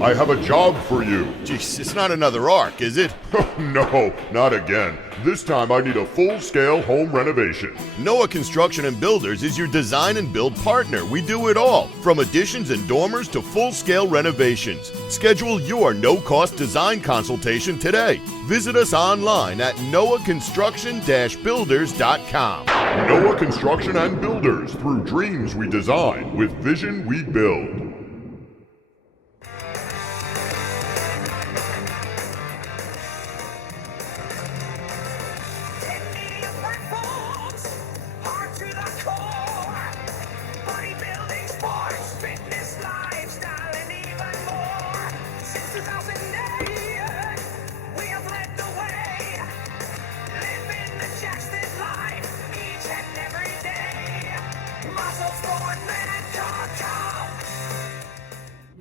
I have a job for you. Jeez, it's not another arc, is it? No, not again. This time I need a full-scale home renovation. Noah Construction and Builders is your design and build partner. We do it all, from additions and dormers to full-scale renovations. Schedule your no-cost design consultation today. Visit us online at noahconstruction-builders.com. Noah Construction and Builders. Through dreams we design, with vision we build.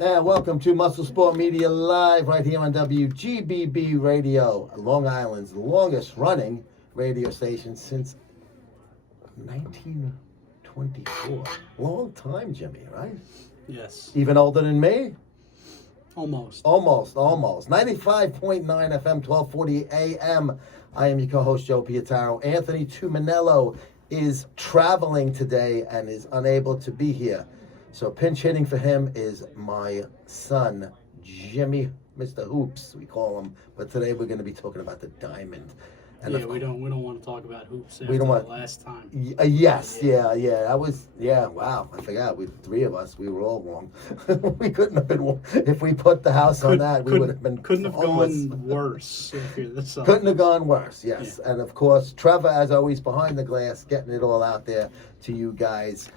And welcome to MuscleSport Media Live right here on WGBB Radio, Long Island's longest running radio station since 1924. Long time, Jimmy, right? Yes. Even older than me? Almost. 95.9 FM, 1240 AM. I am your co-host, Joe Pietaro. Anthony Tuminello is traveling today and is unable to be here. So pinch hitting for him is my son, Jimmy, Mr. Hoops, we call him. But today we're going to be talking about the diamond. And yeah, we don't want to talk about hoops after we don't want, the last time. Yes, yeah. That was, wow, I forgot. Three of us, we were all wrong. We couldn't have been, if we put the house on that, we would have been Couldn't have homeless. gone worse. If you're this side. Couldn't have gone worse, yes. Yeah. And of course, Trevor, as always, behind the glass, getting it all out there to you guys.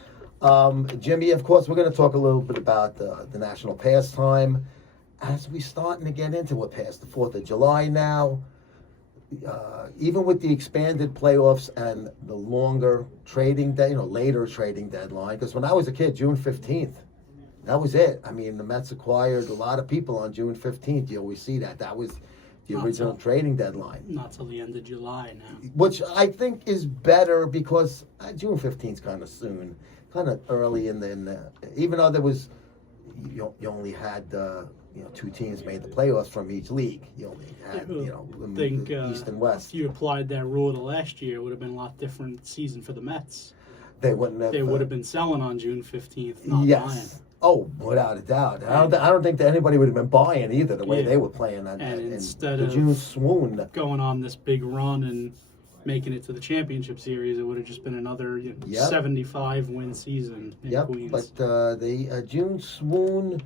Jimmy, of course, we're going to talk a little bit about the national pastime as we're starting to get into it past the 4th of July now. Even with the expanded playoffs and the longer trading day, later trading deadline, because when I was a kid, June 15th, that was it. I mean, the Mets acquired a lot of people on June 15th. You always see that. That was the original trading deadline. Not till the end of July now. Which I think is better because June 15th is kind of soon. Kind of early in even though there was, you only had, two teams made the playoffs from each league. You only had, East and West. If you applied that rule to last year, it would have been a lot different season for the Mets. They wouldn't have. They would have been selling on June 15th, not yes. buying. Oh, without a doubt. I don't think that anybody would have been buying either the way they were playing. And instead the of June swoon, going on this big run and making it to the championship series, it would have just been another 75-win season in Queens. But the June swoon,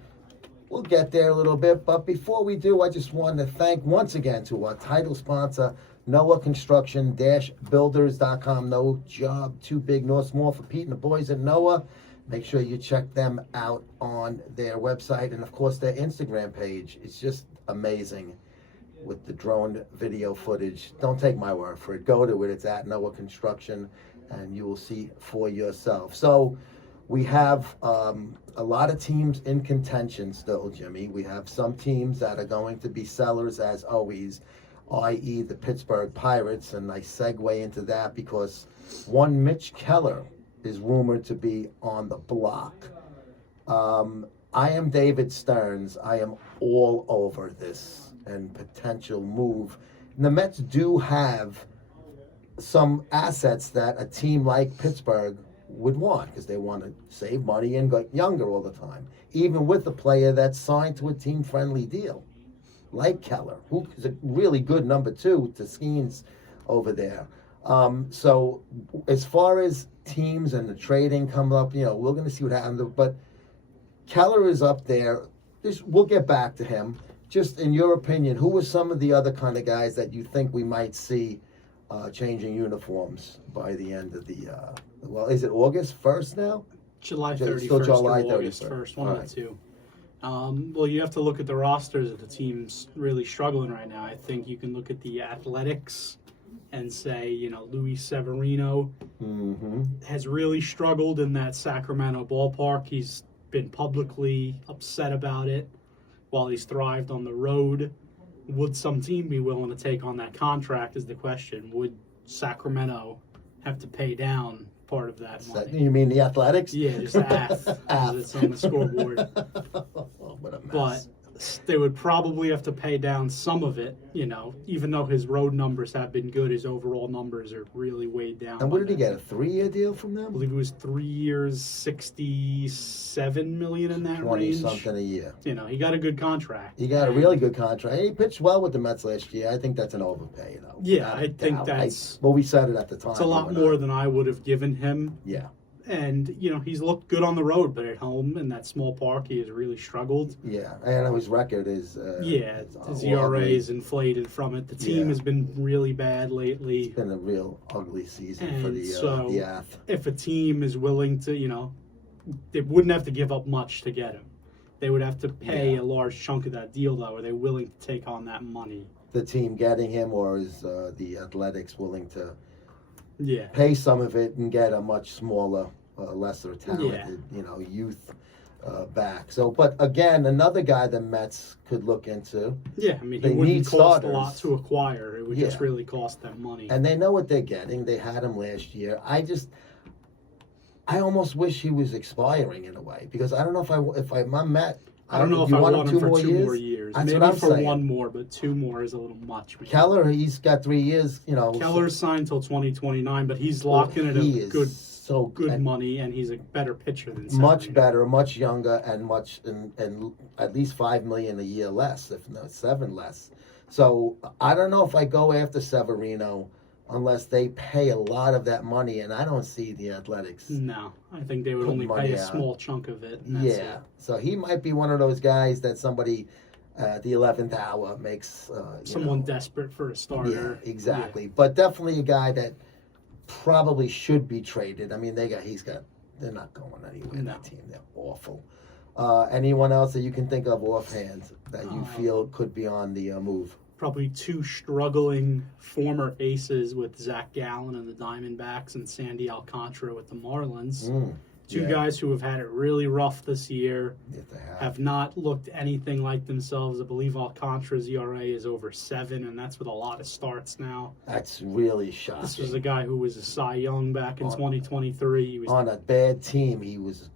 we'll get there a little bit. But before we do, I just want to thank once again to our title sponsor, Noah Construction-Builders.com. No job too big nor small for Pete and the boys at Noah. Make sure you check them out on their website and, of course, their Instagram page. It's just amazing with the drone video footage. Don't take my word for it. Go to it. It's at Noah Construction, and you will see for yourself. So we have a lot of teams in contention still, Jimmy. We have some teams that are going to be sellers, as always, i.e. the Pittsburgh Pirates, and I segue into that because one Mitch Keller is rumored to be on the block. I am David Stearns. I am all over this and potential move. And the Mets do have some assets that a team like Pittsburgh would want because they want to save money and get younger all the time, even with a player that's signed to a team-friendly deal, like Keller, who is a really good number 2 to Skeens over there. So as far as teams and the trading coming up, we're going to see what happens. But Keller is up there. We'll get back to him. Just in your opinion, who are some of the other kind of guys that you think we might see changing uniforms by the end of the, is it August 1st now? July 31st Still July or August 1st, one of the two. Well, you have to look at the rosters of the teams really struggling right now. I think you can look at the Athletics and say, Luis Severino has really struggled in that Sacramento ballpark. He's been publicly upset about it while he's thrived on the road. Would some team be willing to take on that contract is the question. Would Sacramento have to pay down part of that money? You mean the Athletics? Yeah, just ATH, as it's on the scoreboard. What a mess. But They would probably have to pay down some of it, even though his road numbers have been good, his overall numbers are really weighed down. And what did he get, a 3-year deal from I them? believe it was 3 years, $67 million in that 20 range. something a year. He got a good contract. He got a really good contract. He pitched well with the Mets last year. I think that's an overpay, though. Yeah, Without I a think doubt. that's... Well, we said it at the time. It's a lot more than I would have given him. Yeah. And, he's looked good on the road, but at home in that small park, he has really struggled. Yeah, and his record is... His ERA is inflated from it. The team has been really bad lately. It's been a real ugly season And for the so, Ath. if a team is willing to, they wouldn't have to give up much to get him. They would have to pay a large chunk of that deal, though. Are they willing to take on that money? The team getting him, or is the Athletics willing to Yeah. pay some of it and get a much smaller, lesser talented, youth back? So, but again, another guy the Mets could look into. Yeah, I mean, They it wouldn't need cost starters. a lot to acquire. It would just Yeah. really cost them money. And they know what they're getting. They had him last year. I almost wish he was expiring in a way, because I don't know if I'm Met. I don't know if you I want want him for 2 more years. That's Maybe what I'm for saying. 1 more, but 2 more is a little much. Man. Keller, he's got 3 years. Keller's signed till 2029, but he's locked in at he a is good so good money, and he's a better pitcher than much Severino. better, much younger, and at least $5 million a year less, if not 7 less. So I don't know if I go after Severino unless they pay a lot of that money, and I don't see the Athletics. No, I think they would Put only money pay a out. small chunk of it. And that's Yeah, so he might be one of those guys that somebody at the 11th hour makes. Someone desperate for a starter. Yeah, exactly. But definitely a guy that probably should be traded. I mean, they're not going anywhere. No. That team, they're awful. Anyone else that you can think of offhand that you feel could be on the move? Probably 2 struggling former aces with Zach Gallen and the Diamondbacks and Sandy Alcantara with the Marlins. Two yeah. guys who have had it really rough this year, Yes, they have not looked anything like themselves. I believe Alcantara's ERA is over 7, and that's with a lot of starts now. That's really shocking. This was a guy who was a Cy Young back in 2023. He was On a bad team, he was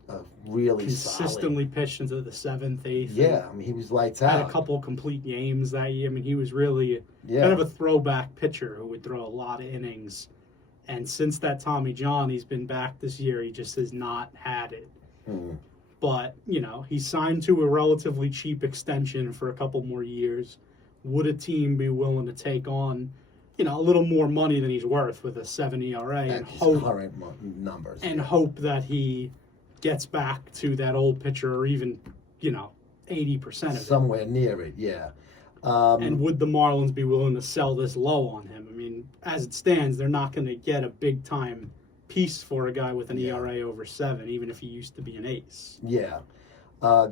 really consistently solid. pitched into the 7th, 8th. Yeah, I mean, he was lights Had out. a couple complete games that year. I mean, he was really kind of a throwback pitcher who would throw a lot of innings. And since that Tommy John, he's been back this year. He just has not had it. But, he signed to a relatively cheap extension for a couple more years. Would a team be willing to take on, a little more money than he's worth with a 7 ERA At and his hope, current numbers. and hope that he gets back to that old pitcher or even, 80% of it? Somewhere near it, yeah. And would the Marlins be willing to sell this low on him? I mean, as it stands, they're not going to get a big-time piece for a guy with an ERA over 7, even if he used to be an ace. Yeah.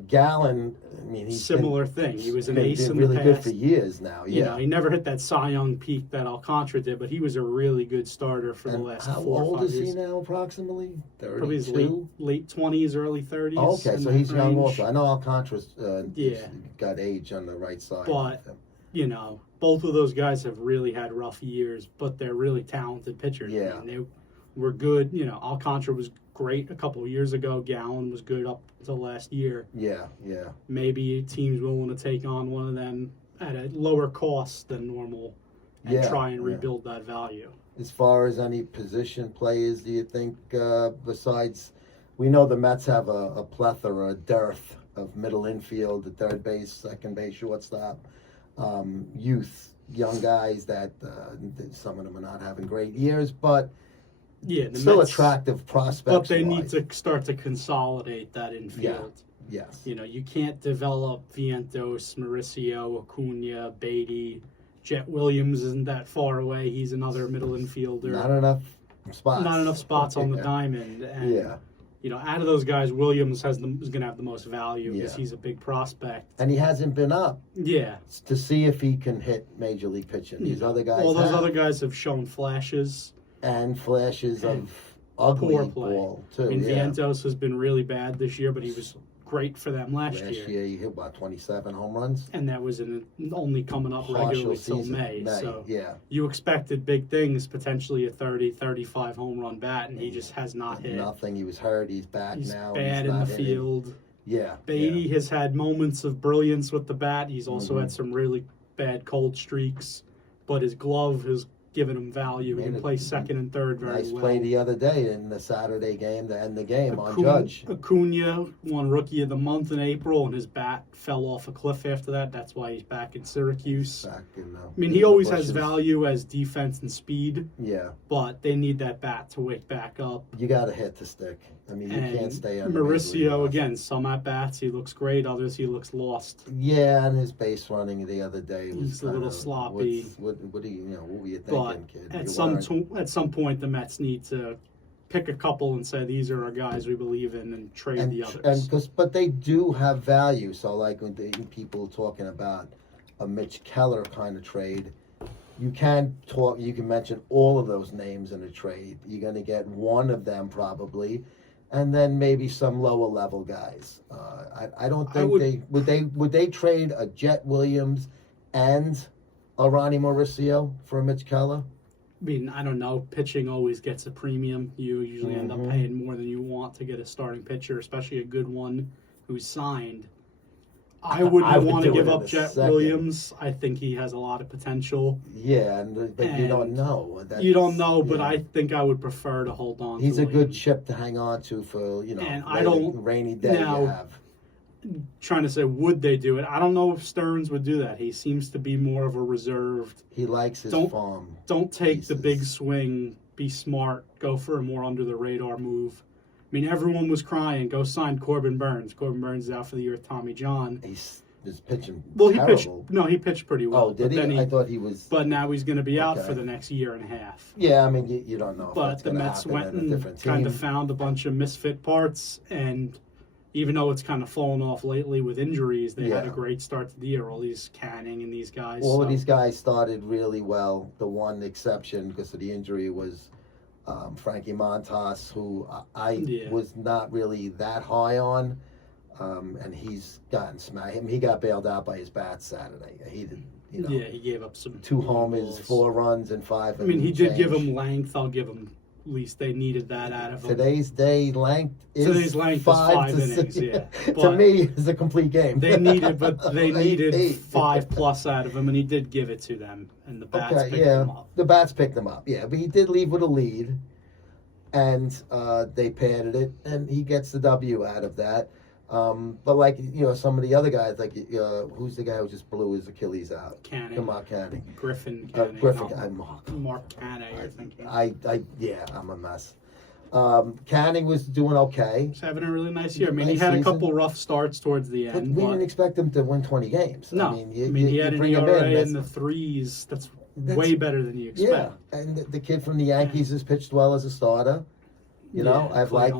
Gallen, I mean, he's Similar thing. He was an ace been in really the good past. for years now, yeah. He never hit that Cy Young peak that Alcantara did, but he was a really good starter for the And last how 4 or old 5 is years. he now, approximately? Probably his 32? late 20s, early 30s. Oh, okay, in so that he's young range. also. I know Alcantara's Yeah. got age on the right side. But, both of those guys have really had rough years, but they're really talented pitchers. Yeah. I mean, they were good. Alcantara was great a couple of years ago. Gallen was good up until last year. Yeah. Maybe a team's willing to take on one of them at a lower cost than normal and try and rebuild that value. As far as any position players, do you think, besides, we know the Mets have a plethora, a dearth of middle infield, the third base, second base, shortstop, youth, young guys that some of them are not having great years, but Yeah, the still Mets, attractive prospects. but they need to start to consolidate that infield. Yes. You can't develop Vientos, Mauricio, Acuna, Beatty. Jet Williams isn't that far away. He's another middle infielder. Not enough spots. Not enough spots on the diamond. And, out of those guys, Williams is going to have the most value because he's a big prospect. And he hasn't been up Yeah. to see if he can hit major league pitching. These other guys All those have. other guys have shown flashes. And flashes of ugly Poor play. ball, too. I mean, Vientos has been really bad this year, but he was great for them last Last year he hit, 27 home runs? And that was only coming up Partial regularly till season, May. So yeah. you expected big things, potentially a 30, 35 home run bat, and he just has not hit. Nothing. He was hurt. He's back He's now. bad He's in the not hitting. field. Yeah. Beatty has had moments of brilliance with the bat. He's also Mm-hmm. had some really bad cold streaks, but his glove has given him value. He can play second and third very Nice well. play the other day in the Saturday game to end the game on Judge. Acuna won Rookie of the Month in April, and his bat fell off a cliff after that. That's why he's back in Syracuse. Back in, I mean, he always has value as defense and speed, Yeah. but they need that bat to wake back up. You got to hit the stick. I mean, you can't stay on Mauricio, again, some at-bats, he looks great. Others, he looks lost. Yeah, and his base running the other day was He's a little sloppy. What were you thinking, But kid? at some point, the Mets need to pick a couple and say, these are our guys we believe in, and trade the others. But they do have value. So, like when people talking about a Mitch Keller kind of trade, you can mention all of those names in a trade. You're going to get one of them probably, and then maybe some lower level guys. I don't think would they trade a Jet Williams and a Ronnie Mauricio for a Mitch Keller? I mean, I don't know. Pitching always gets a premium. You usually end up paying more than you want to get a starting pitcher, especially a good one who's signed. I wouldn't want to give up Jet Williams. I think he has a lot of potential. Yeah, but you don't know. You don't know, but I think I would prefer to hold on. He's to a good chip to hang on to for rainy day. Now, you have. Trying to say, would they do it? I don't know if Stearns would do that. He seems to be more of a reserved. He likes his farm. Don't take the big swing. Be smart. Go for a more under the radar move. I mean, everyone was crying. Go sign Corbin Burns. Corbin Burns is out for the year with Tommy John. He's pitching. Well, terrible. He pitched pretty well. Oh, did he? I thought he was. But now he's going to be out for the next year and a half. Yeah, I mean, you don't know. But the Mets went and kind of found a bunch of misfit parts, and even though it's kind of fallen off lately with injuries, they had a great start to the year. All these Canning and these guys. All of these guys started really well. The one exception because of the injury was Frankie Montas, who I was not really that high on, and he's gotten smacked. He got bailed out by his bats Saturday. He did, he gave up some 2 homers, 4 runs, and 5. I mean, he did give him length. I'll give him. At least they needed that out of him. Today's length is 5 innings. Yeah, to me, is a complete game. They needed 5+ out of him, and he did give it to them, and the bats picked him up. The bats picked him up. Yeah, but he did leave with a lead, and they padded it, and he gets the W out of that. But like some of the other guys, like who's the guy who just blew his Achilles out? Canning. Come on, Canning. Griffin. Mark Canning, I think. I'm a mess. Canning was doing okay. He's having a really nice year. I mean, he had a couple rough starts towards the end. But we didn't expect him to win 20 games. No, I mean, he had an ERA in the 3s. That's way better than you expect. Yeah, and the kid from the Yankees has pitched well as a starter. I've liked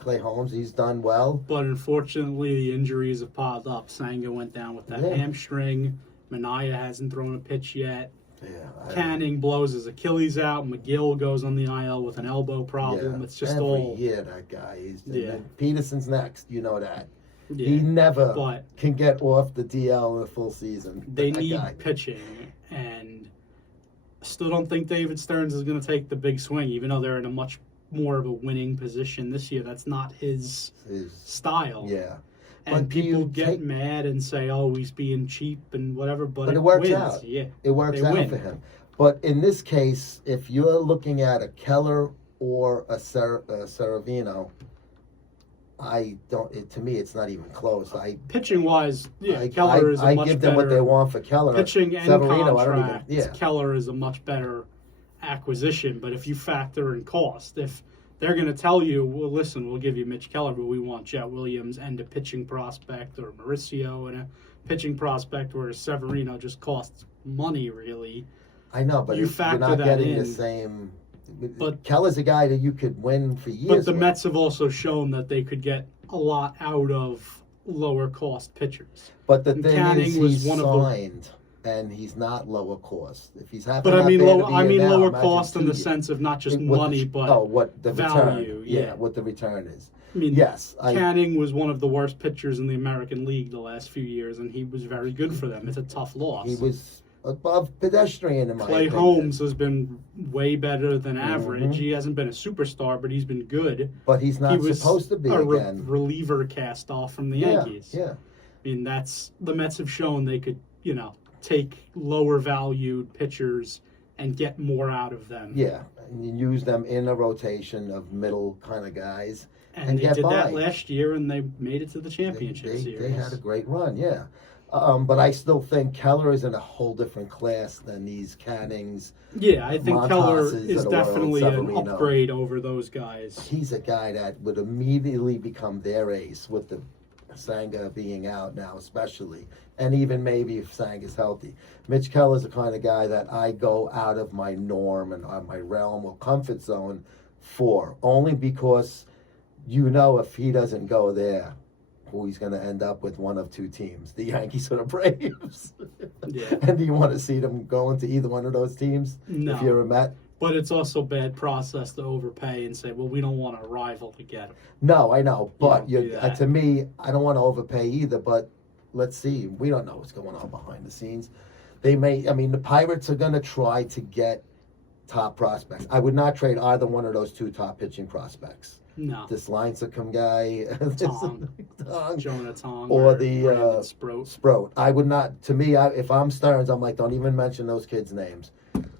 Clay Holmes. He's done well. But unfortunately, the injuries have piled up. Sanga went down with that hamstring. Minaya hasn't thrown a pitch yet. Yeah, Canning blows his Achilles out. McGill goes on the IL with an elbow problem. Yeah, it's just every year that guy. Peterson's next. You know that. Yeah, he never can get off the DL in a full season. They need pitching, and I still don't think David Stearns is going to take the big swing, even though they're in a much more of a winning position this year. That's not his style. Yeah. And people get mad and say, "Oh, he's being cheap and whatever," but it works wins. out. Yeah, it works out for him. But in this case, if you're looking at a Keller or a Saravino, to me, it's not even close. Pitching wise, Keller is a much better. I give them what they want for Keller. Pitching and Severino, contract, Keller is a much better acquisition. But if you factor in cost, if they're going to tell you, well, listen, we'll give you Mitch Keller, but we want Jet Williams and a pitching prospect, or Mauricio and a pitching prospect, where Severino just costs money, really. I know, but you're not getting the same. But Keller's a guy that you could win for years. But the Mets have also shown that they could get a lot out of lower cost pitchers. But the thing is, he's signed. And he's not lower cost. If he's having, but I mean lower cost in the sense of not just money, but what the value. Return, yeah, what the return is. I mean, yes, Canning was one of the worst pitchers in the American League the last few years, and he was very good for them. It's a tough loss. He was above pedestrian in my Clay opinion. Holmes has been way better than average. He hasn't been a superstar, but he's been good. But he's not He was supposed to be a again. reliever cast off from the Yankees. Yeah. I mean, the Mets have shown they could, take lower valued pitchers and get more out of them. Yeah, and you use them in a rotation of middle kind of guys. And they get did by. that last year, and they made it to the championship They series. had a great run, yeah. But I still think Keller is in a whole different class than these Cannings. Yeah, I think Keller Montases is of the world, definitely an Severino. upgrade over those guys. He's a guy that would immediately become their ace with the Sanga being out now, especially, and even maybe if Sanga's healthy. Mitch Keller is the kind of guy that I go out of my norm and my realm or comfort zone for, only because if he doesn't go there, who he's going to end up with one of two teams, the Yankees or the Braves. Yeah. And do you want to see them go into either one of those teams No. if you're a Met? But it's also bad process to overpay and say, well, we don't want a rival to get him. No, I know, but You don't do that. to me, I don't want to overpay either. But let's see, we don't know what's going on behind the scenes. The Pirates are going to try to get top prospects. I would not trade either one of those two top pitching prospects. No. This Lincecum guy, Tong. Tong, Jonah Tong or the Brandon Sproat. Sproat. I would not. To me, if I'm Stearns, I'm like, don't even mention those kids' names.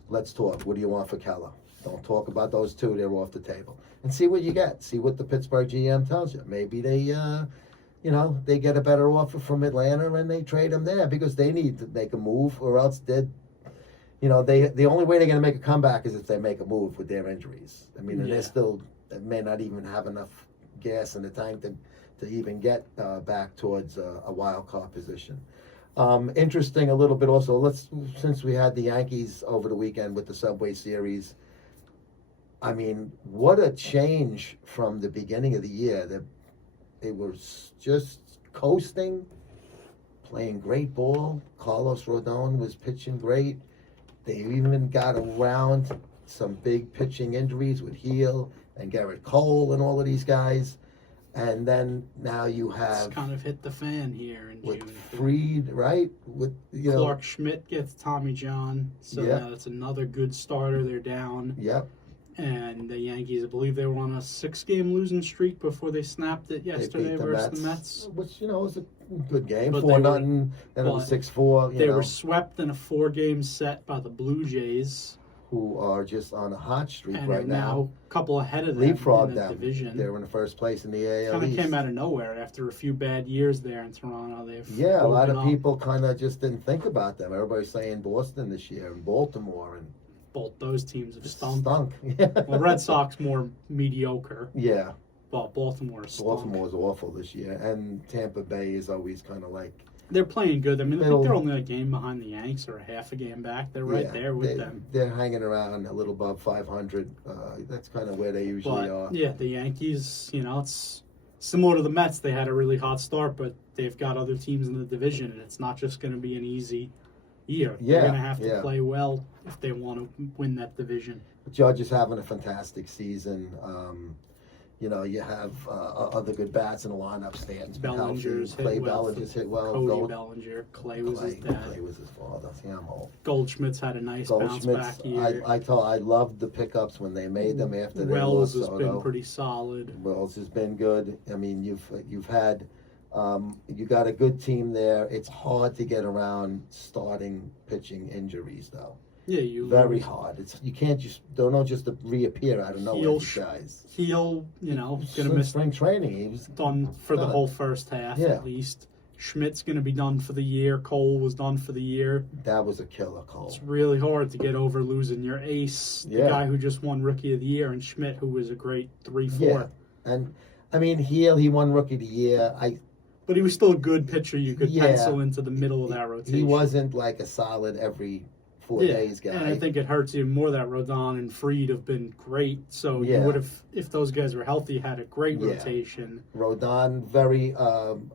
Let's talk. What do you want for Keller? Don't talk about those two. They're off the table. And see what you get. See what the Pittsburgh GM tells you. Maybe they, they get a better offer from Atlanta and they trade him there because they need to make a move, or else the only way they're going to make a comeback is if they make a move with their injuries. I mean, and Yeah. they're still may not even have enough gas in the tank to even get back towards a wild card position. Interesting a little bit also, since we had the Yankees over the weekend with the Subway Series, I mean, what a change from the beginning of the year. They were just coasting, playing great ball. Carlos Rodon was pitching great. They even got around some big pitching injuries with Heel and Garrett Cole and all of these guys. And then now you have It's kind of hit the fan here in with June. Fried, right? With Clark Schmidt gets Tommy John, so Yeah. now that's another good starter. They're down. Yep. And the Yankees, I believe they were on a 6-game losing streak before they snapped it They yesterday beat the versus Mets, the Mets. which was a good game. But 4-0. Then it was 6-4. They were swept in a 4-game set by the Blue Jays, who are just on a hot streak and right are now a couple ahead of them Leapfrog in the them. division. They're in the first place in the AL Kind of East. came out of nowhere after a few bad years there in Toronto. Yeah, a lot of woken up. people kind of just didn't think about them. Everybody's saying Boston this year and Baltimore and Both those teams have stunk. stunk. Yeah. Well, Red Sox more mediocre, Yeah, but Baltimore stunk. Baltimore was awful this year, and Tampa Bay is always kind of like They're playing good. I mean, I Middle- think they're only a game behind the Yanks or a half a game back. They're right there with them. They're hanging around a little above 500. That's kind of where they usually are. But yeah, the Yankees, it's similar to the Mets. They had a really hot start, but they've got other teams in the division, and it's not just going to be an easy year. Yeah, They're going to have to yeah. play well if they want to win that division. Judge is having a fantastic season. You have other good bats in the lineup. Stanton's been healthy. Bellinger's Clay hit well. Bellinger's hit well. Cody Bellinger. Clay was his dad. Clay was his father. See, I'm old. Goldschmidt's had a nice bounce Goldschmidt's. back year. I loved the pickups when they made them after they Wells lost has been Soto. pretty solid. Wells has been good. I mean, you've had you got a good team there. It's hard to get around starting pitching injuries though. Yeah, you Very lose. hard. You can't don't just reappear out of nowhere. These guys. He'll, gonna Since miss spring training. He was done for the done. whole first half Yeah. at least. Schmidt's going to be done for the year. Cole was done for the year. That was a killer call. It's really hard to get over losing your ace, the Yeah. guy who just won Rookie of the Year, and Schmidt, who was a great 3-4. Yeah, and I mean, he won Rookie of the Year. But he was still a good pitcher you could Yeah. pencil into the middle of that rotation. He wasn't like a solid every 4 days guy. And I think it hurts even more that Rodon and Fried have been great. So Yeah. you would have, if those guys were healthy, had a great Yeah. rotation. Rodon, very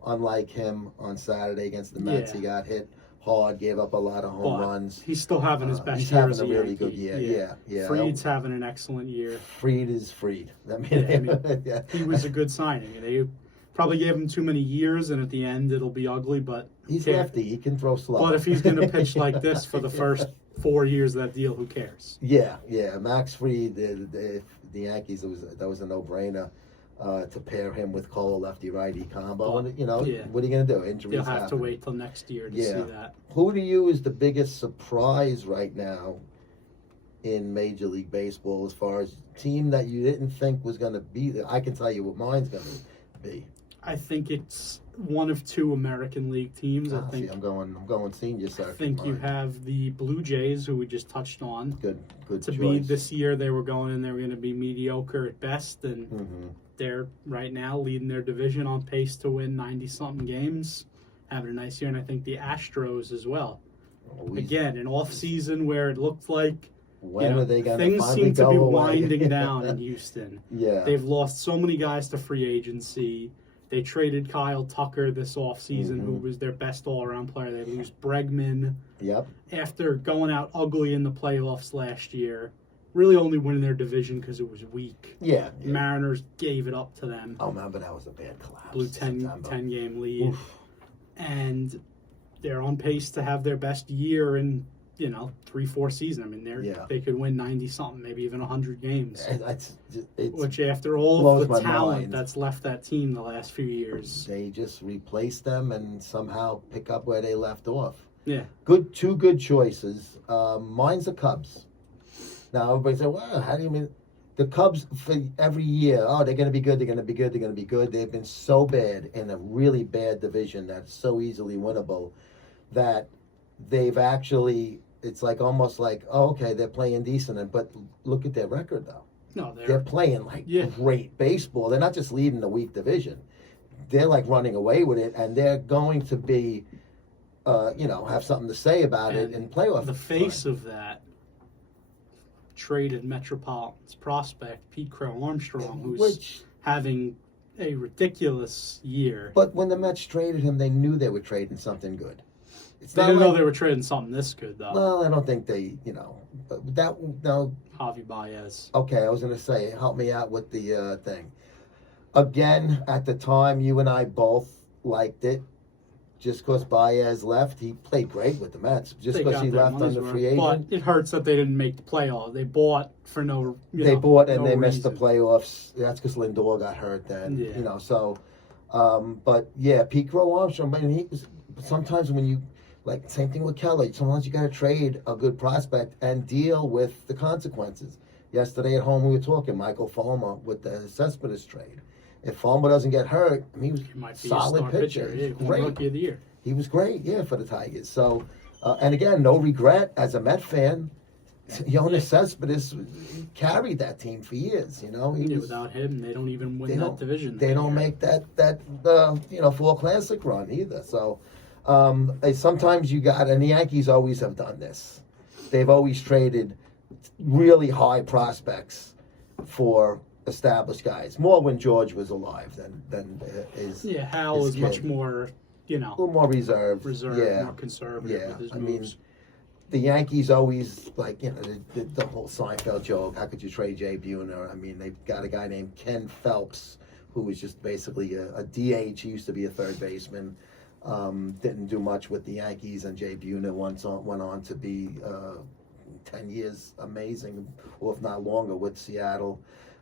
unlike him on Saturday against the Mets. Yeah. He got hit hard, gave up a lot of home But runs. he's still having his best He's year having as a really Yankee. good year. Yeah. Fried's having an excellent year. Fried is Fried. I mean, Yeah, I mean, yeah. He was a good signing. Probably gave him too many years, and at the end it'll be ugly. But He's lefty. He can throw slow. But if he's going to pitch like this for the first 4 years of that deal, who cares? Yeah. Max Fried, the Yankees, that was a no-brainer to pair him with Cole, lefty-righty combo. And, what are you going to do? Injuries You'll have happen. to wait till next year to see that. Who to you is the biggest surprise right now in Major League Baseball as far as team that you didn't think was going to be there? I can tell you what mine's going to be. I think it's one of two American League teams. I think I'm going senior side. I think you have the Blue Jays, who we just touched on. Good To choice. be this year, they were going to be mediocre at best, and they're right now leading their division, on pace to win 90-something games, having a nice year. And I think the Astros as well. Again, an off season where it looked like when are they going things finally seem to go be away? winding down in Houston. Yeah. They've lost so many guys to free agency. They traded Kyle Tucker this offseason, who was their best all-around player. They lose Bregman. Yep. After going out ugly in the playoffs last year, really only winning their division because it was weak. Yeah. Mariners gave it up to them. Oh, man, but that was a bad collapse. Blew 10-game lead. Oof. And they're on pace to have their best year in 3-4 season. I mean, they could win 90-something, maybe even 100 games. It's Which, after all blows of the my talent mind. that's left that team the last few years. They just replace them and somehow pick up where they left off. Yeah. Two good choices. Mine's the Cubs. Now, everybody said, well, how do you mean? The Cubs, for every year, they're going to be good, they're going to be good, they're going to be good. They've been so bad in a really bad division that's so easily winnable that they've actually, it's like almost like, okay, they're playing decent. But look at their record, though. No, They're playing great baseball. They're not just leading the weak division. They're like running away with it, and they're going to be, have something to say about it in playoff. The face of that traded Metropolitan's prospect, Pete Crow Armstrong, who's having a ridiculous year. But when the Mets traded him, they knew they were trading something good. They didn't know they were trading something this good, though. Well, I don't think they, Javi Baez. Okay, I was going to say, help me out with the thing. Again, at the time, you and I both liked it. Just because Baez left, he played great with the Mets. Just because he left on the free agent. But it hurts that they didn't make the playoffs. They bought for no They bought and no they missed the reason. playoffs. That's because Lindor got hurt then. Yeah. But yeah, Pete Crow Armstrong, I mean, he was, sometimes when you, like, same thing with Keller, sometimes you got to trade a good prospect and deal with the consequences. Yesterday at home we were talking, Michael Fulmer with the Cespedes trade. If Fulmer doesn't get hurt, I mean, he was Might be solid a star pitcher. Yeah, Great. Rookie of the year. He was great, for the Tigers. So, and again, no regret as a Met fan. Jonas Cespedes carried that team for years. Without him, they don't even win that division. They don't make that Fall Classic run either. So, sometimes you got, and the Yankees always have done this. They've always traded really high prospects for established guys. More when George was alive than is. Yeah, Hal his is kid. much more, A little more reserved. more conservative with his moves. The Yankees always, the whole Seinfeld joke, how could you trade Jay Buhner? I mean, they've got a guy named Ken Phelps, who was just basically a DH. He used to be a third baseman. Didn't do much with the Yankees, and Jay Buhner went on to be 10 years amazing, or if not longer, with Seattle.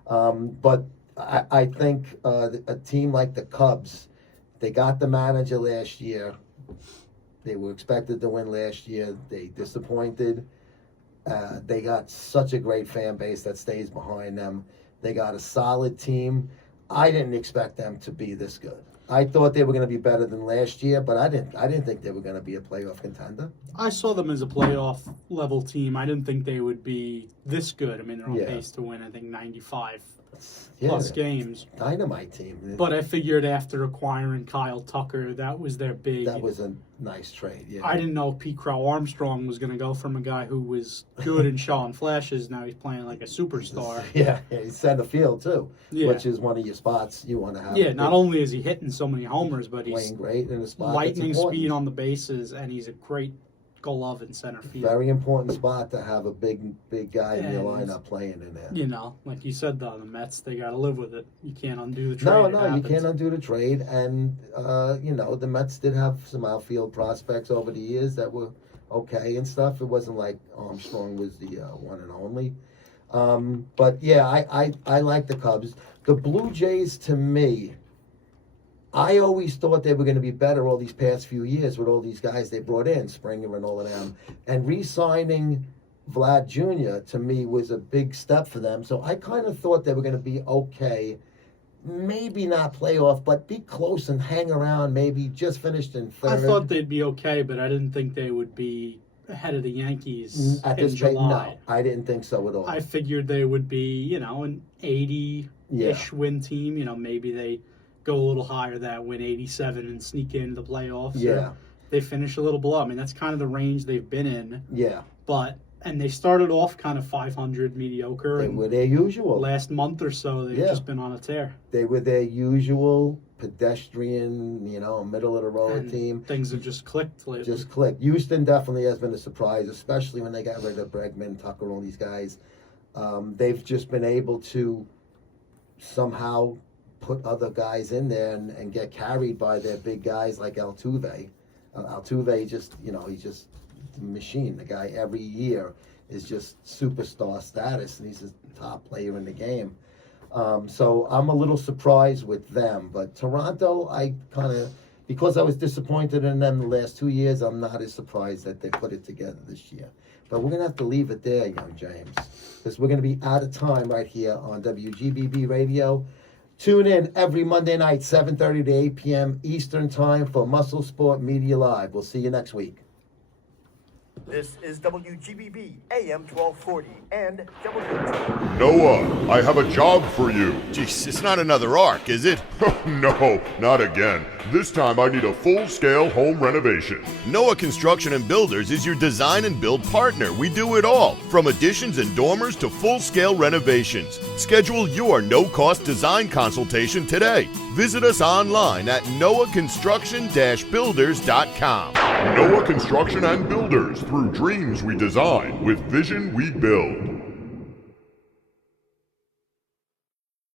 But I think a team like the Cubs, they got the manager last year. They were expected to win last year. They disappointed. They got such a great fan base that stays behind them. They got a solid team. I didn't expect them to be this good. I thought they were going to be better than last year, but I didn't think they were going to be a playoff contender. I saw them as a playoff level team. I didn't think they would be this good. I mean, they're on pace to win, I think, 95 plus games. Dynamite team. But I figured after acquiring Kyle Tucker, that was their big. That was a nice trade. Yeah. I didn't know Pete Crow Armstrong was going to go from a guy who was good and showing flashes. Now he's playing like a superstar. Yeah, he's center field too, Yeah. which is one of your spots you want to have. Yeah, not only is he hitting so many homers, but he's playing great in a spot. lightning that's important. speed on the bases, and he's a great glove in center field. Very important spot to have a big guy in your And, lineup playing in there. You know, like you said, though, the Mets, they got to live with it. You can't undo the trade. No, It you happens. can't undo the trade. And, the Mets did have some outfield prospects over the years that were okay and stuff. It wasn't like Armstrong was the one and only. But, yeah, I like the Cubs. The Blue Jays, to me, I always thought they were going to be better all these past few years with all these guys they brought in, Springer and all of them. And re-signing Vlad Jr., to me, was a big step for them. So I kind of thought they were going to be okay. Maybe not playoff, but be close and hang around, maybe just finished in third. I thought they'd be okay, but I didn't think they would be ahead of the Yankees At in this point, July. no, I didn't think so at all. I figured they would be, an 80-ish win team. Maybe they go a little higher that win 87 and sneak into the playoffs. Yeah. They finish a little below. I mean, that's kind of the range they've been in. Yeah. And they started off kind of 500 mediocre. They and were their usual. last month or so, they've just been on a tear. They were their usual pedestrian, middle of the road And team. things have just clicked lately. Just clicked. Houston definitely has been a surprise, especially when they got rid of Bregman, Tucker, all these guys. They've just been able to somehow put other guys in there and get carried by their big guys like Altuve. Altuve he's just a machine. The guy every year is just superstar status, and he's the top player in the game. So I'm a little surprised with them. But Toronto, because I was disappointed in them the last 2 years, I'm not as surprised that they put it together this year. But we're going to have to leave it there, young James, because we're going to be out of time right here on WGBB Radio. Tune in every Monday night, 7:30 to 8 p.m. Eastern Time for MuscleSport Media Live. We'll see you next week. This is WGBB AM 1240 and WGBB. Noah, I have a job for you. Jeez, it's not another arc, is it? No, not again. This time I need a full-scale home renovation. Noah Construction and Builders is your design and build partner. We do it all, from additions and dormers to full-scale renovations. Schedule your no-cost design consultation today. Visit us online at noahconstruction-builders.com. Noah Construction and Builders, through dreams we design with vision we build.